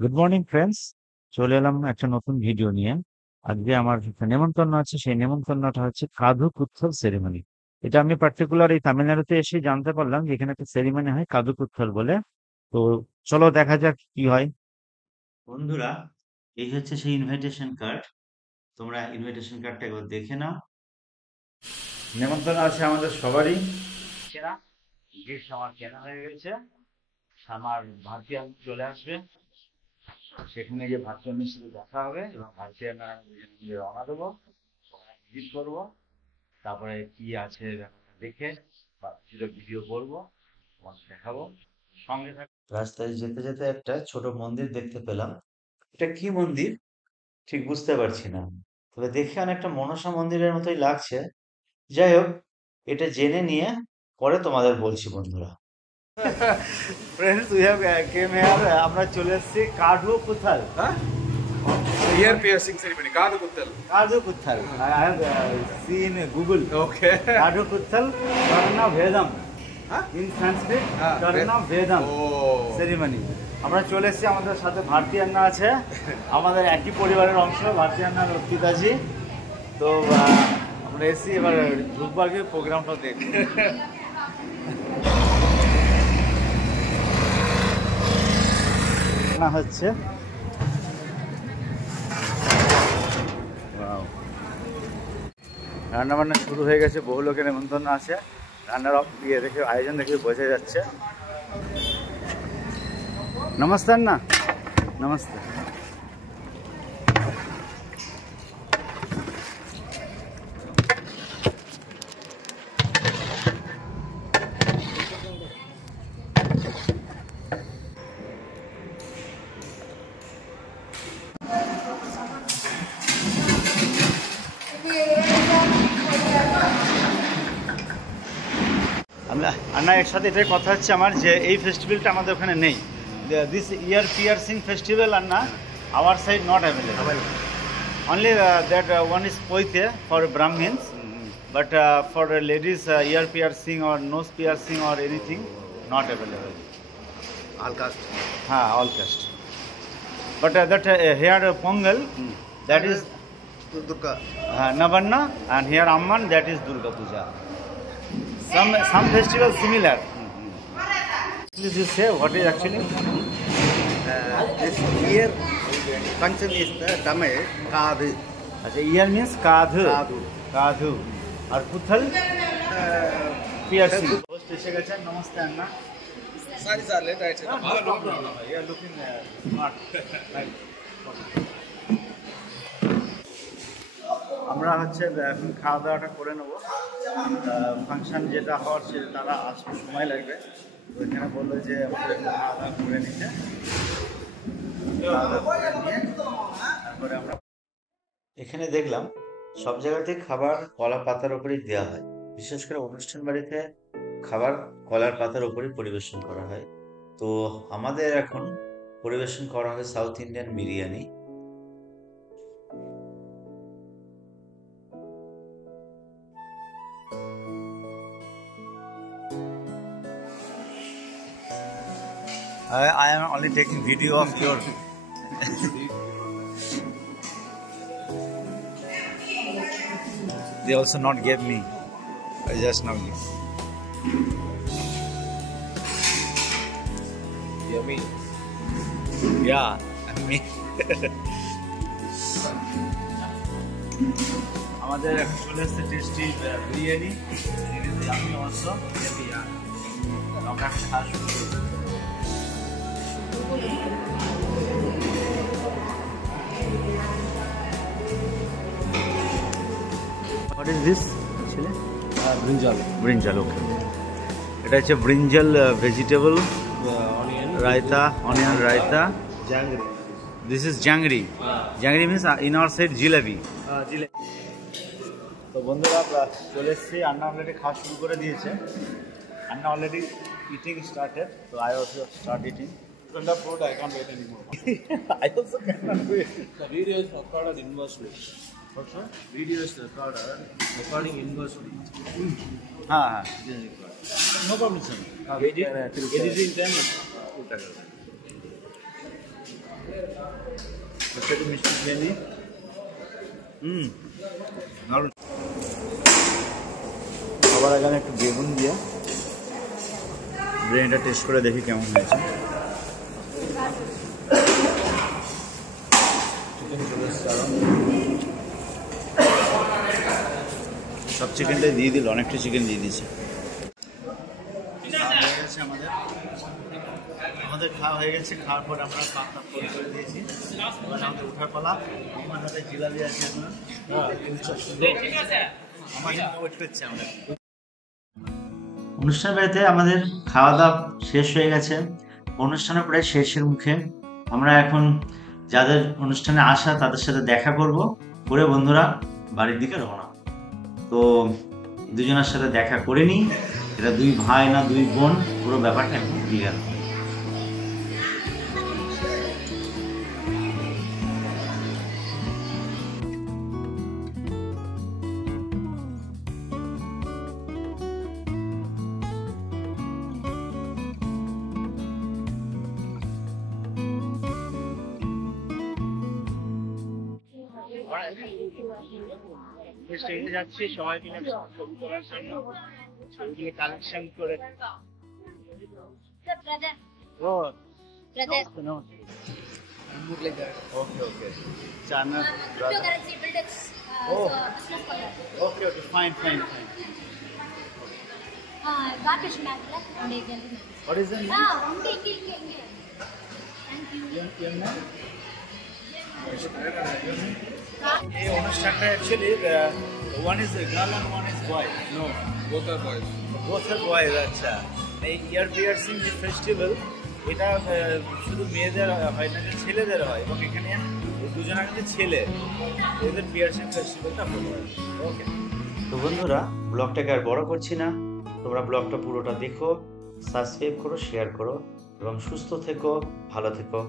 Good morning friends. চলে এলাম একটা নতুন ভিডিও নিয়ে। আজকে আমার একটা নেমন্তন্ন আছে, সেই নেমন্তন্নটা হচ্ছে কাদু কুত্থল সেরিমনি। এটা আমি পার্টিকুলার এই তামিলনাড়ুতে এসে জানতে পারলাম যে এখানে একটা সেরিমনি হয় কাদু কুত্থল বলে। তো চলো দেখা যাক কি হয়। বন্ধুরা, এই হচ্ছে সেই ইনভাইটেশন কার্ড। তোমরা ইনভাইটেশন কার্ডটা একবার দেখে নাও। নেমন্তন্ন আছে আমাদের সবারই কেনা, গিফট আমার কেনা হয়ে গেছে। আমার ভাগ্যে চলে আসবে, সেখানে গিয়ে ভার্চুয়ালের সাথে দেখা হবে এবং ভার্চুয়াল মিলে রওনা দেবো, ভিজিট করবো। তারপরে কি আছে ব্যাপারটা দেখে বা কিছুটা ভিডিও করবো, তোমাদের দেখাবো, সঙ্গে থাকো। রাস্তায় যেতে যেতে একটা ছোট মন্দির দেখতে পেলাম। এটা কি মন্দির ঠিক বুঝতে পারছি না, তবে দেখে অনেকটা মনসা মন্দিরের মতোই লাগছে। যাই হোক, এটা জেনে নিয়ে পরে তোমাদের বলছি বন্ধুরা। Friends, we have came here. আমরা চলে এসেছি কাঠু কুথাল। Ear piercing ceremony. Kaadu Kuttal. Kadu Kuthal. I have seen Google. Okay. Kadu Kuthal, Karna Vedam. Huh? In Sanskrit, Ah, Karna Vedam Oh. ceremony. আমরা চলে এসেছি, আমাদের সাথে ভারতী আন্না আছে, আমাদের একই পরিবারের অংশ ভারতী আন্নার পিতাজি। তো আমরা এসেছি, এবার ঢুকবার গিয়ে প্রোগ্রামটা দেখব। না হচ্ছে রান্না বান্না শুরু হয়ে গেছে, বহু লোকের নেমন্তন্ন আছে। রান্নার ইয়ে দেখে, আয়োজন দেখে বোঝা যাচ্ছে। নমস্কার না, নমস্তে। আন্না এর সাথে এটাই কথা হচ্ছে আমার, যে এই ফেস্টিভ্যালটা আমাদের ওখানে নেই। দিস ইয়ার পিয়ার্সিং ফেস্টিভ্যাল আন্না our side not available. Only that one is poite for brahmins, but for ladies ear piercing or nose piercing or anything not available. All caste. হ্যাঁ, all caste. But that here Pongal, that is Durga. Navanna, and here Amman, that is Durga Puja. Some festivals similar. Please you say what is actually? This ear function is the Tamil Kaadu. अच्छा, year means काधु, Kaadu. काधु, और कुथल piercing. Host এসে গেছেন, নমস্তে আন্না। Sorry, sir, late I said. You are looking smart. আমরা হচ্ছে এখন খাওয়া দাওয়াটা করে নেবো। ফাংশন যেটা হওয়ার সে তারা আসতে সময় লাগবে, তো এখানে বললো যে আমাদের খাওয়া দাওয়া করে নিতে। তারপরে আমরা এখানে দেখলাম সব জায়গাতেই খাবার কলা পাতার উপরই দেওয়া হয়। বিশেষ করে অনুষ্ঠান বাড়িতে খাবার কলার পাতার উপরই পরিবেশন করা হয়। তো আমাদের এখন পরিবেশন করা হয় south Indian biryani. I am only taking video of your. They also not gave me. I just now give. Yummy. Yeah, me. আমাদের এখন চলে এসেছে টেস্টি বিরিয়ানি। আমি অবশ্য আমরা খাওয়া শুরু করবো। What is this actually? Brinjal. Brinjal, okay. এটা হচ্ছে brinjal vegetable raita, onion raita. Jangri. This is jangri. Jangri means in our side jilapi. তো বন্ধুরা, চলে এসেছি, আন্না অলরেডি খাওয়া শুরু করে দিয়েছে। আন্না অলরেডি ইটিং স্টার্টেড, তো I also start eating. From the food, I can't wait anymore. I also cannot wait. The video is recorded inversely. What's that? Video is recording inversely. हाँ हाँ, no problem sir. Editing time. একটু মিষ্টি খেয়ে নিই। দারুণ। খাবার আগে আমি একটু বেগুন দিয়ে বিরিয়ানিটা টেস্ট করে দেখি কেমন হয়েছে। সব চিকেনটাই দিয়ে দিল, অনেকটা চিকেন দিয়ে দিয়েছে। হয়ে গেছে আমাদের খাওয়া হয়ে গেছে। খাওয়ার পর আমরা পাতলা ফোন করে দিয়েছি। এবার আমাদের উঠার পালা। আমার হাতে জিলাপি আছে এখন। আমার জন্য ওয়েট করছে আমাদের। অনুষ্ঠান বাড়িতে আমাদের খাওয়া দাওয়া শেষ হয়ে গেছে। অনুষ্ঠানের প্রায় শেষের মুখে। আমরা এখন যাদের অনুষ্ঠানে আসা তাদের সাথে দেখা করব, করে বন্ধুরা বাড়ির দিকে রওনা। তো দুজনের সাথে দেখা করে নিই। এটা দুই ভাই না দুই বোন, পুরো ব্যাপারটা এখন ক্লিয়ার। স্টেজে যাচ্ছি সবাই মিলে ছবি তোলার জন্য, ছবিগুলো কালেকশন করে। ও ওকে ওকে চায়না okay okay fine fine fine. What is the name? Your name? এই অনুষ্ঠানটা actually one is girl and one is boy. No, both are boys. Both are boys. আচ্ছা, এই ইয়ার পিয়ার্সিং যে ফেস্টিভ্যাল, এটা শুধু মেয়েদের হয় না, যে ছেলেদের হয়, এবং এখানে দুজনের কিন্তু ছেলে, এদের পিয়ার্সিং ফেস্টিভ্যালটা হলো। ওকে, তো বন্ধুরা ব্লগটাকে আর বড় করছি না, তোমরা ব্লগটা পুরোটা দেখো, সাবস্ক্রাইব করো, শেয়ার করো এবং সুস্থ থেকো, ভালো থেকো।